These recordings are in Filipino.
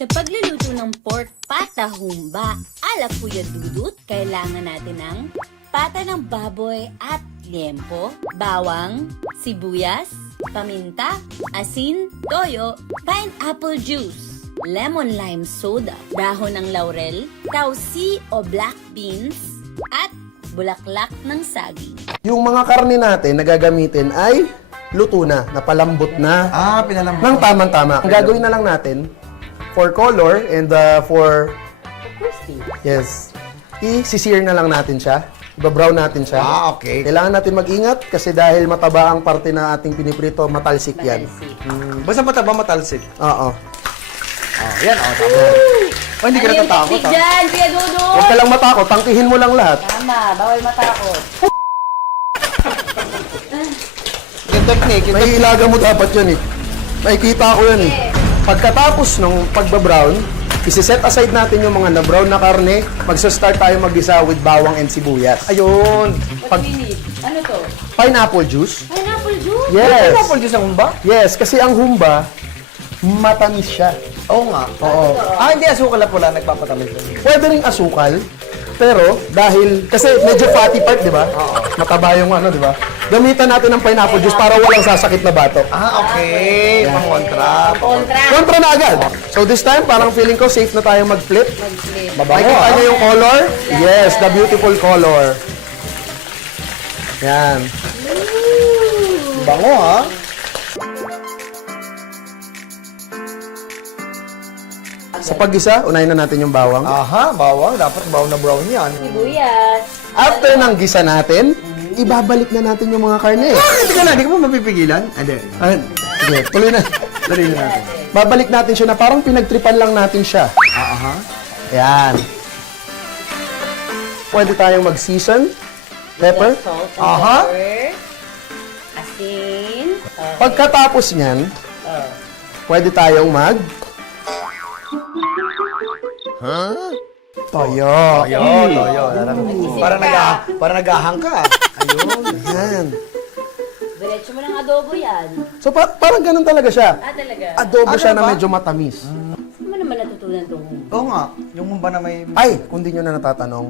Sa pagluluto ng pork pata humba ala Kuya Dudut, kailangan natin ng pata ng baboy at liempo, bawang, sibuyas, paminta, asin, toyo, pineapple juice, lemon lime soda, dahon ng laurel, tausi o black beans, at bulaklak ng saging. Yung mga karne natin na gagamitin ay luto na, napalambot na, Pinalambot. ng tamang-tama. Ang gagawin na lang natin, for color and for, Crispy. yes, i-sear na lang natin siya. Ibabrown natin siya. Okay. Kailangan natin mag-ingat kasi dahil mataba ang parte na ating piniprito, matalsik yan. Basta mataba matalsik. Oo. Yan, tama. Hindi ka natatakot, ha? Dyan, Kuya Dudut! Huwag ka lang matakot, tangkihin mo lang lahat. Tama, bawal matakot. Ganda technique. May ilaga mo dapat yun eh. Makikita ko yan eh. Pagkatapos ng pagbabrown, isi-set aside natin yung mga na-brown na karne, magsa-start tayo mag-isa with bawang and sibuyas. Ayun. What we need? Ano to? Pineapple juice. Pineapple juice? Yes. Pineapple juice ang humba? Yes, kasi ang humba, matamis siya. Oo nga. Oo. Hindi asukal na pula, nagpapatamis. Pwede ring asukal, pero dahil, kasi medyo fatty part, di ba? Mataba yung ano, di ba? Gamitan natin ng pineapple juice para walang sasakit na batok. Okay. Pang-kontra. Kontra. Kontra na agad. So this time, parang feeling ko safe na tayo mag-flip. Mag-flip. Makikita niyo yung color? Yes, the beautiful color. Yan. Bango, ha? Sa pag-isa, unahin na natin yung bawang. Aha, bawang. Dapat bawang na brown yan. Sibuyas. After ng gisa natin, ibabalik na natin yung mga karne. Hindi ka mo mapipigilan? Hindi. Sige, tuloy na. Dali na natin. Babalik natin siya na parang pinagtripan lang natin siya. Aha. Yan. Pwede tayong mag-season. Pepper. Salt and Aha. pepper. Asin. Pagkatapos niyan, pwede tayong toyo. Ayun. Para naghahang ka. Ayun. Yan. Diretso mo ng adobo yan. So parang ganun talaga siya. Talaga? Adobo siya na ba? medyo matamis. Saan mo naman natutunan itong Oo nga. Yung humba na may... Ay, kung di nyo na natatanong,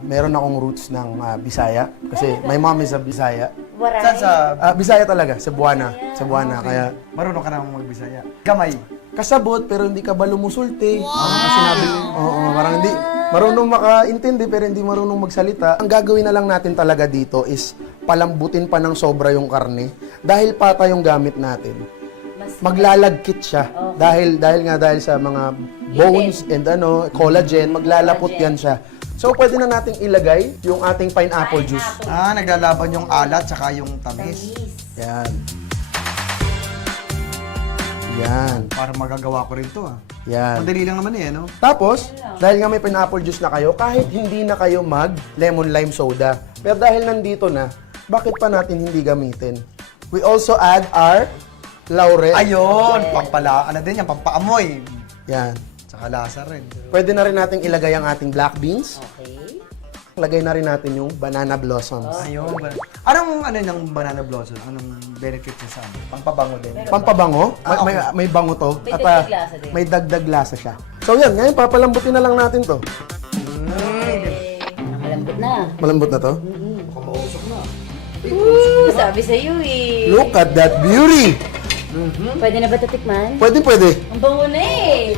meron akong roots ng Bisaya. Kasi my mom is a Bisaya. waray? Saan sa... Bisaya talaga, Cebuana. Cebuana, kaya Marunong ka naman magbisaya. Gamay. kasabot pero hindi ka ba lumusulti? Kasi sinabi, oo, parang hindi. Marunong makaintindi pero hindi marunong magsalita. Ang gagawin na lang natin talaga dito is palambutin pa ng sobra yung karne. Dahil pata yung gamit natin. Maglalagkit siya. Dahil sa mga bones and collagen, maglalapot yan siya. So, pwede na nating ilagay yung ating pineapple juice. Naglalaban yung alat tsaka yung tamis. Yan. Yan. Para magagawa ko rin to, Yan. Madali lang naman no? Tapos, dahil nga may pineapple juice na kayo, kahit hindi na kayo mag-lemon lime soda, pero dahil nandito na, bakit pa natin hindi gamitin? We also add our laurel. Ayun! Din yan, pampaamoy. Yan. Tsaka lasa rin. Pwede na rin nating ilagay ang ating black beans. Okay. Lagay na rin natin yung banana blossoms. Ayun. Anong ng banana blossom? Anong benefit niya sa amin? Pampabango din. Pampabango, may bango to. May at dagdag lasa din. may dagdag lasa siya. So yan, ngayon papalambutin na lang natin to. Okay. Malambot na. Malambot na to. Sabi sa'yo eh. Look at that beauty! Pwede na ba tatikman? Pwede. Ang bango na eh.